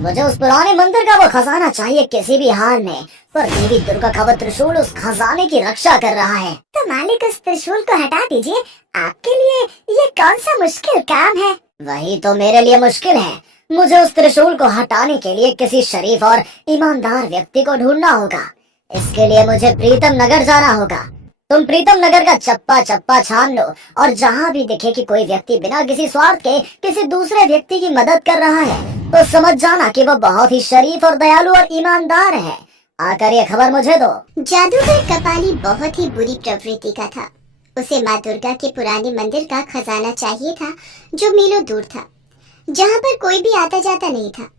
मुझे उस पुराने मंदिर का वो खजाना चाहिए किसी भी हाल में। पर देवी दुर्गा का वो त्रिशूल उस खजाने की रक्षा कर रहा है। तो मालिक उस त्रिशूल को हटा दीजिए, आपके लिए ये कौन सा मुश्किल काम है। वही तो मेरे लिए मुश्किल है। मुझे उस त्रिशूल को हटाने के लिए किसी शरीफ और ईमानदार व्यक्ति को ढूंढना होगा। इसके लिए मुझे प्रीतम नगर जाना होगा। तुम प्रीतम नगर का चप्पा चप्पा छान लो और जहाँ भी दिखे कि कोई व्यक्ति बिना किसी स्वार्थ के किसी दूसरे व्यक्ति की मदद कर रहा है तो समझ जाना कि वो बहुत ही शरीफ और दयालु और ईमानदार है। आकर ये खबर मुझे दो। जादूगर कपाली बहुत ही बुरी प्रवृत्ति का था। उसे माँ दुर्गा के पुराने मंदिर का खजाना चाहिए था जो मीलों दूर था, जहाँ पर कोई भी आता जाता नहीं था।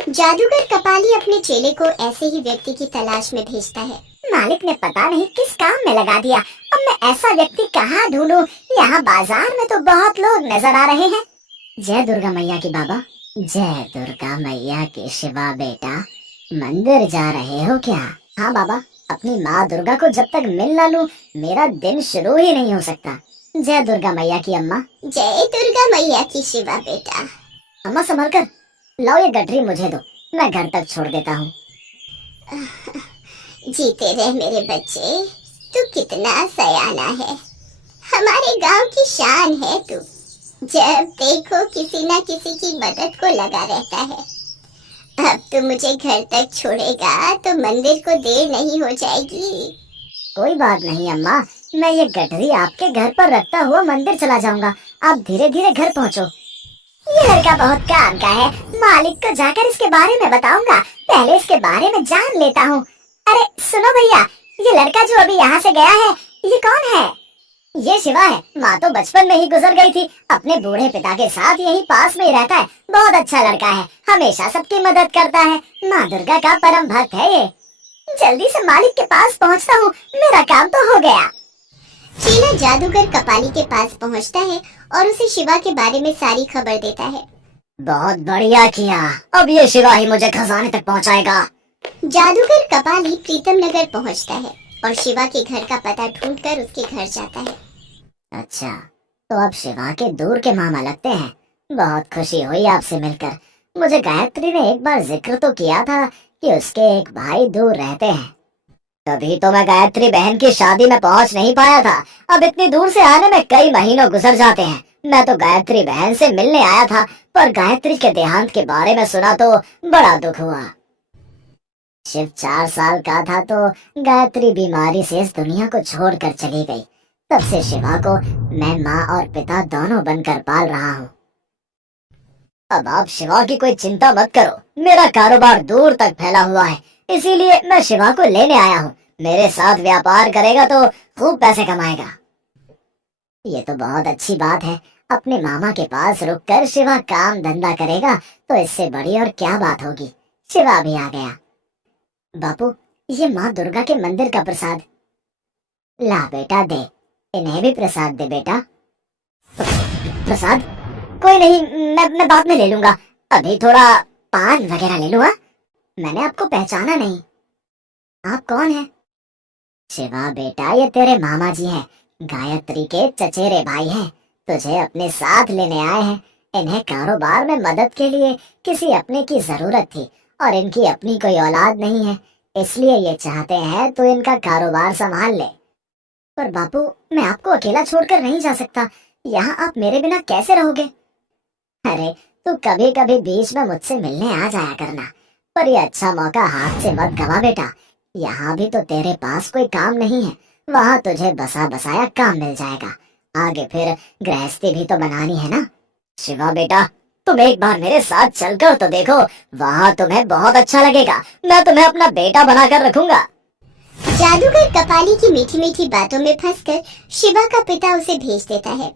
जादूगर कपाली अपने चेले को ऐसे ही व्यक्ति की तलाश में भेजता है। मालिक ने पता नहीं किस काम में लगा दिया। अब मैं ऐसा व्यक्ति कहाँ ढूंढूं? यहाँ बाजार में तो बहुत लोग नजर आ रहे हैं। जय दुर्गा मैया की बाबा। जय दुर्गा मैया की शिवा बेटा, मंदिर जा रहे हो क्या? हाँ बाबा, अपनी माँ दुर्गा को जब तक मिल ना लूं मेरा दिन शुरू ही नहीं हो सकता। जय दुर्गा मैया की अम्मा। जय दुर्गा मैया की शिवा बेटा। अम्मा संभल कर, लाओ ये गठरी मुझे दो, मैं घर तक छोड़ देता हूँ। जीते रहे मेरे बच्चे, तू कितना सयाना है, हमारे गांव की शान है तू। जब देखो किसी न किसी की मदद को लगा रहता है। अब तो मुझे घर तक छोड़ेगा तो मंदिर को देर नहीं हो जाएगी। कोई बात नहीं अम्मा, मैं ये गठरी आपके घर पर रखता हुआ मंदिर चला जाऊंगा। आप धीरे धीरे घर पहुँचो। ये लड़का बहुत काम का है, मालिक को जाकर इसके बारे में बताऊंगा। पहले इसके बारे में जान लेता हूँ। अरे सुनो भैया, ये लड़का जो अभी यहाँ से गया है, ये कौन है? ये शिवा है। माँ तो बचपन में ही गुजर गई थी। अपने बूढ़े पिता के साथ यहीं पास में ही रहता है। बहुत अच्छा लड़का है, हमेशा सबकी मदद करता है। माँ दुर्गा का परम भक्त है ये। जल्दी से मालिक के पास पहुँचता हूँ, मेरा काम तो हो गया। चेला जादूगर कपाली के पास पहुँचता है और उसे शिवा के बारे में सारी खबर देता है। बहुत बढ़िया किया, अब ये शिवा ही मुझे खजाने तक पहुँचाएगा। जादूगर कपाली प्रीतम नगर पहुँचता है और शिवा के घर का पता ढूंढकर उसके घर जाता है। अच्छा, तो अब शिवा के दूर के मामा लगते हैं। बहुत खुशी हुई आपसे मिलकर। मुझे गायत्री ने एक बार जिक्र तो किया था कि उसके एक भाई दूर रहते हैं। तभी तो मैं गायत्री बहन की शादी में पहुंच नहीं पाया था। अब इतनी दूर से आने में कई महीनों गुजर जाते हैं। मैं तो गायत्री बहन से मिलने आया था, पर गायत्री के देहांत के बारे में सुना तो बड़ा दुख हुआ। शिव 4 साल का था तो गायत्री बीमारी से इस दुनिया को छोड़कर चली गई। तब से शिवा को मैं माँ और पिता दोनों बनकर पाल रहा हूँ। अब आप शिवा की कोई चिंता मत करो, मेरा कारोबार दूर तक फैला हुआ है, इसीलिए मैं शिवा को लेने आया हूँ। मेरे साथ व्यापार करेगा तो खूब पैसे कमाएगा। ये तो बहुत अच्छी बात है। अपने मामा के पास रुककर शिवा काम धंधा करेगा तो इससे बड़ी और क्या बात होगी। शिवा भी आ गया। बापू, ये माँ दुर्गा के मंदिर का प्रसाद। ला बेटा दे, इन्हें भी प्रसाद दे बेटा। प्रसाद? कोई नहीं, मैं बाद में ले लूंगा। अभी थोड़ा पान वगैरह ले लूँ। मैंने आपको पहचाना नहीं। आप कौन हैं? शिवा बेटा, ये तेरे मामा जी हैं, गायत्री के चचेरे भाई हैं। तुझे अपने साथ लेने आए हैं। इन्हें कारोबार में मदद के लिए किसी अपने की जरूरत थी और इनकी अपनी कोई औलाद नहीं है, इसलिए ये चाहते हैं तो इनका कारोबार संभाल ले। पर बापू, मैं आपको अकेला छोड़कर नहीं जा सकता। यहाँ आप मेरे बिना कैसे रहोगे? अरे तू कभी कभी बीच में मुझसे मिलने आ जाया करना, पर ये अच्छा मौका हाथ से मत गवा बेटा। यहाँ भी तो तेरे पास कोई काम नहीं है, वहाँ तुझे बसा बसाया काम मिल जाएगा। आगे फिर गृहस्थी भी तो बनानी है ना। शिवा बेटा, तुम एक बार मेरे साथ चलकर तो देखो, वहाँ तुम्हें बहुत अच्छा लगेगा। मैं तुम्हें अपना बेटा बनाकर रखूंगा। जादूगर कपाली की मीठी मीठी बातों में फंसकर शिवा का पिता उसे भेज देता है।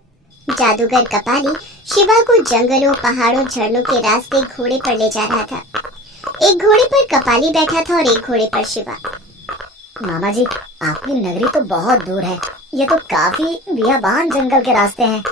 जादूगर कपाली शिवा को जंगलों, पहाड़ों, झरनों के रास्ते घोड़े पर ले जा रहा था। एक घोड़े पर कपाली बैठा था और एक घोड़े पर शिवा। मामा जी, आपकी नगरी तो बहुत दूर है। ये तो काफी बियाबान जंगल के रास्ते हैं।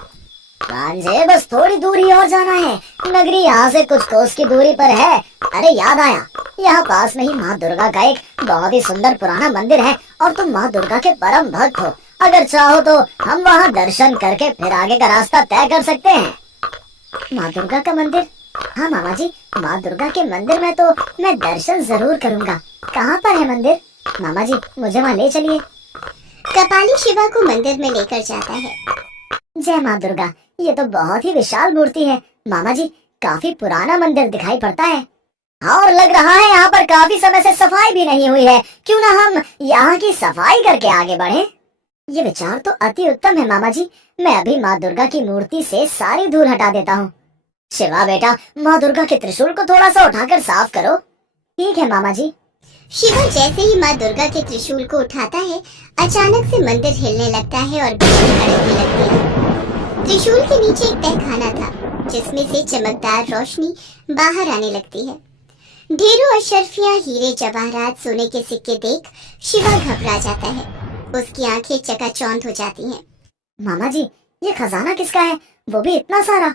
भांजे, बस थोड़ी दूर ही और जाना है। नगरी यहाँ से कुछ कोस की दूरी पर है। अरे याद आया, यहाँ पास में ही माँ दुर्गा का एक बहुत ही सुंदर पुराना मंदिर है और तुम माँ दुर्गा के परम भक्त हो। अगर चाहो तो हम वहाँ दर्शन करके फिर आगे का रास्ता तय कर सकते हैं। माँ दुर्गा का मंदिर? हाँ मामा जी, माँ दुर्गा के मंदिर में तो मैं दर्शन जरूर करूँगा। कहाँ पर है मंदिर? मामा जी मुझे वहाँ ले चलिए। कपाली शिवा को मंदिर में लेकर जाता है। जय माँ दुर्गा, ये तो बहुत ही विशाल मूर्ति है। मामा जी काफी पुराना मंदिर दिखाई पड़ता है और लग रहा है यहाँ पर काफी समय से सफाई भी नहीं हुई है। क्यों ना हम यहाँ की सफाई करके आगे बढ़े। ये विचार तो अति उत्तम है मामा जी। मैं अभी माँ दुर्गा की मूर्ति से सारी धूल हटा देता हूँ। शिवा बेटा, माँ दुर्गा के त्रिशूल को थोड़ा सा उठाकर साफ करो। ठीक है मामा जी। शिवा जैसे ही माँ दुर्गा के त्रिशूल को उठाता है, अचानक से मंदिर हिलने लगता है और बिजली कड़कने लगती है। त्रिशूल के नीचे एक तहखाना था जिसमें से चमकदार रोशनी बाहर आने लगती है। ढेरों अशर्फियां, हीरे जवाहरात, सोने के सिक्के देख शिवा घबरा जाता है। उसकी आंखें चकाचौंध हो जाती हैं। मामा जी ये खजाना किसका है, वो भी इतना सारा?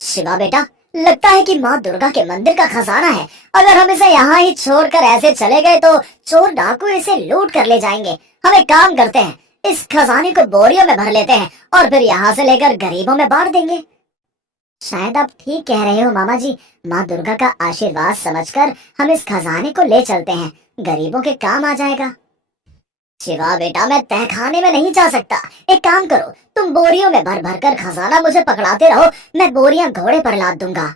शिवा बेटा, लगता है कि माँ दुर्गा के मंदिर का खजाना है। अगर हम इसे यहाँ ही छोड़कर ऐसे चले गए तो चोर डाकू इसे लूट कर ले जाएंगे। हम एक काम करते हैं, इस खजाने को बोरियों में भर लेते हैं और फिर यहाँ से लेकर गरीबों में बांट देंगे। शायद आप ठीक कह रहे हो मामा जी। माँ दुर्गा का आशीर्वाद समझकर हम इस खजाने को ले चलते हैं, गरीबों के काम आ जाएगा। शिवा बेटा, मैं तहखाने में नहीं जा सकता। एक काम करो, तुम बोरियों में भर भर कर खजाना मुझे पकड़ाते रहो, मैं बोरियां घोड़े पर लाद दूंगा।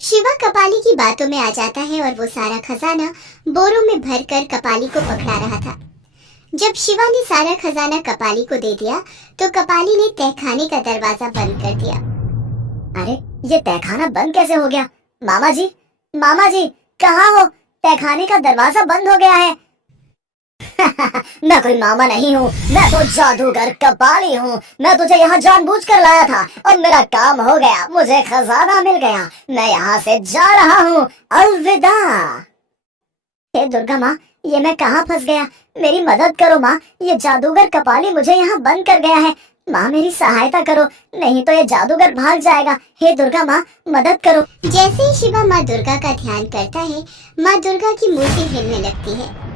शिवा कपाली की बातों में आ जाता है और वो सारा खजाना बोरों में भरकर कपाली को पकड़ा रहा था। जब शिवा ने सारा खजाना कपाली को दे दिया तो कपाली ने तहखाने का दरवाजा बंद कर दिया। अरे ये तहखाना बंद कैसे हो गया? मामा जी, मामा जी कहाँ हो? तहखाने का दरवाजा बंद हो गया है। मैं कोई मामा नहीं हूँ, मैं तो जादूगर कपाली हूँ। मैं तुझे यहाँ जानबूझकर लाया था और मेरा काम हो गया, मुझे खजाना मिल गया। मैं यहाँ से जा रहा हूँ, अलविदा। हे दुर्गा माँ, ये मैं कहाँ फंस गया? मेरी मदद करो माँ, ये जादूगर कपाली मुझे यहाँ बंद कर गया है। माँ मेरी सहायता करो, नहीं तो ये जादूगर भाग जाएगा। हे दुर्गा माँ, मदद करो। जैसे ही शिवा माँ दुर्गा का ध्यान करता है, माँ दुर्गा की मूर्ति हिलने लगती है।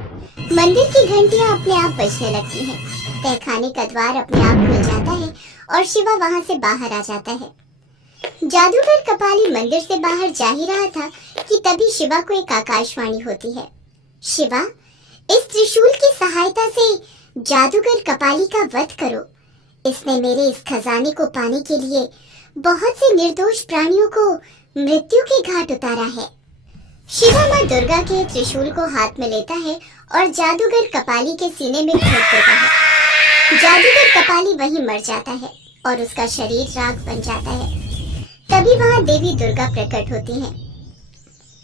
मंदिर की घंटियां अपने आप बजने लगती हैं। तहखाने का द्वार अपने आप खुल जाता है और शिवा वहां से बाहर आ जाता है। जादूगर कपाली मंदिर से बाहर जा ही रहा था कि तभी शिवा को एक आकाशवाणी होती है। शिवा, इस त्रिशूल की सहायता से जादूगर कपाली का वध करो। इसने मेरे इस खजाने को पाने के लिए बहुत से निर्दोष प्राणियों को मृत्यु के घाट उतारा है। शिवा माँ दुर्गा के त्रिशूल को हाथ में लेता है और जादूगर कपाली के सीने में ठोक देता है। जादूगर कपाली वहीं मर जाता है और उसका शरीर राख बन जाता है। तभी वहां देवी दुर्गा प्रकट होती हैं।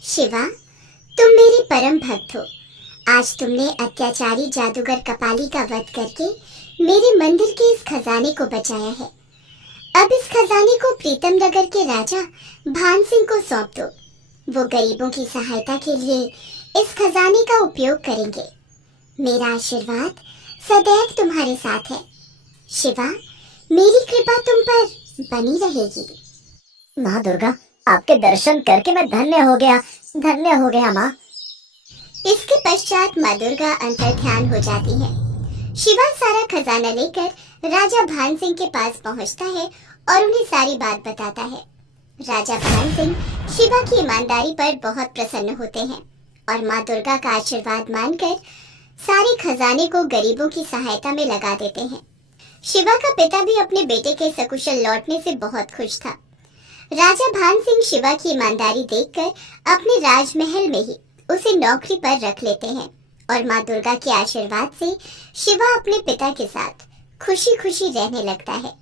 शिवा, तुम मेरे परम भक्त हो। आज तुमने अत्याचारी जादूगर कपाली का वध करके मेरे मंदिर के इस खजाने को बचाया है। अब इस खजाने को प्रीतम नगर के राजा भान सिंह को सौंप दो। वो गरीबों की सहायता के लिए इस खजाने का उपयोग करेंगे। मेरा आशीर्वाद सदैव तुम्हारे साथ है। शिवा, मेरी कृपा तुम पर बनी रहेगी। माँ दुर्गा, आपके दर्शन करके मैं धन्य हो गया माँ। इसके पश्चात माँ दुर्गा अंतर ध्यान हो जाती है। शिवा सारा खजाना लेकर राजा भान सिंह के पास पहुंचता है और उन्हें सारी बात बताता है। राजा भान सिंह शिवा की ईमानदारी पर बहुत प्रसन्न होते हैं और माँ दुर्गा का आशीर्वाद मानकर सारे खजाने को गरीबों की सहायता में लगा देते हैं। शिवा का पिता भी अपने बेटे के सकुशल लौटने से बहुत खुश था। राजा भान सिंह शिवा की ईमानदारी देखकर अपने राजमहल में ही उसे नौकरी पर रख लेते हैं और माँ दुर्गा के आशीर्वाद से शिवा अपने पिता के साथ खुशी खुशी रहने लगता है।